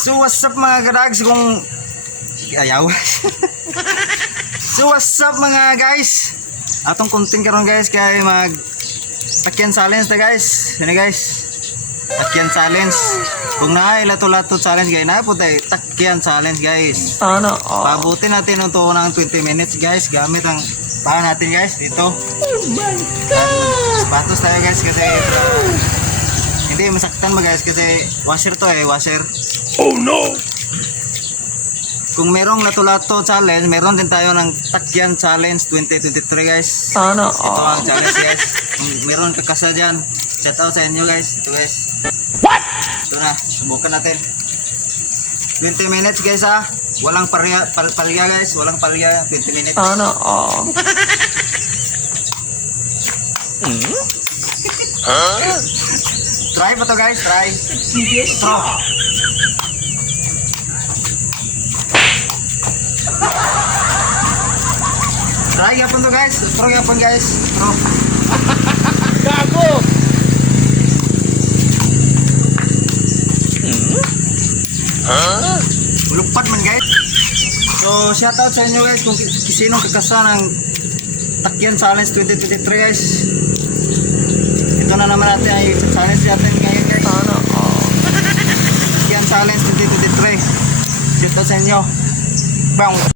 So what's up mga kadags kung ayaw. So what's up mga guys? Atong content karon guys kay mag takyan challenge ta guys. Ano guys? Takyan challenge. Kung naay lato-lato challenge guys, na po tay takyan challenge guys. Sana Pabutin natin ito ng 20 minutes guys gamit ang paa natin guys dito. Oh my God! Sapatos tayo guys kasi hindi masaktan mo guys kasi washer to washer. Oh no! Kung merong lato-lato challenge, meron din tayo ng takyan challenge 2023 guys. Sana Ito ang challenge guys. Kung meron kakasa dyan, shout out sa inyo guys. Ito guys. What? Ito na, subukan natin. 20 minutes guys ha. Walang palya guys, walang palya. 20 minutes. Sana Try pa to guys, try. Throw. Try yapon to guys. Throw yapon guys. Throw. Gago! Lupat man guys. So shout out sa inyo guys kung sinong kakasa ng Takyan Challenge 2023 guys. Ito na naman natin ay challenge natin ngayon guys. Sana Takyan Challenge 2023. Shout out sa inyo. Bang.